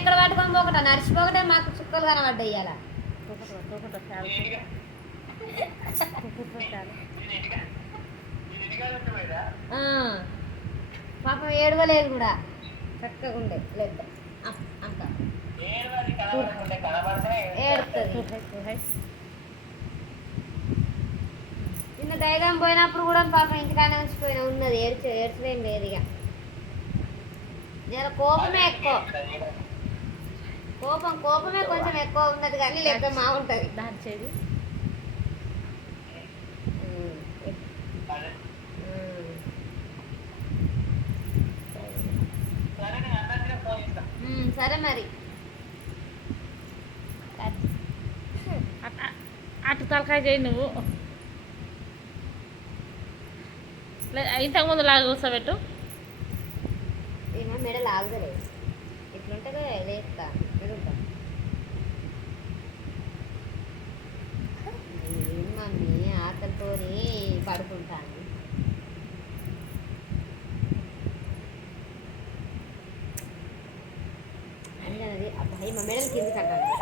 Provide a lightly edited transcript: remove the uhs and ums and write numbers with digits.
ఎక్కడ పట్టుకొని పోకట నడిచిపోకటే మాకు చుక్కలు కనబడ్డాయి ఇవాళ. పాపం ఏడవలేదు కూడా చక్కగా ఉండే లేదు అంత ఏడుతుంది. నిన్న దైవం పోయినప్పుడు కూడా పాపం ఇంటికానే ఉంచిపోయినా ఉన్నది ఏడ్చలేం లేదు. ఇక జర కోపమే ఎక్కువ, కోపమే కొంచెం ఎక్కువ ఉన్నది కానీ లేకపోతే మా ఉంటుంది దాచేది. సరే మరి అటు తలకాయ చేయి నువ్వు. ఇంతకుముందు లాగా కూర్చోబెట్టు. ఏమో మెడ లాగలేదు ఎట్లుంటుందో లేస్తా ఎదుగుతా. మమ్మీ ఆకలితో పడుకుంటాను. అందుకని అబ్బాయి మా మెడలు కిందికి అంటాను.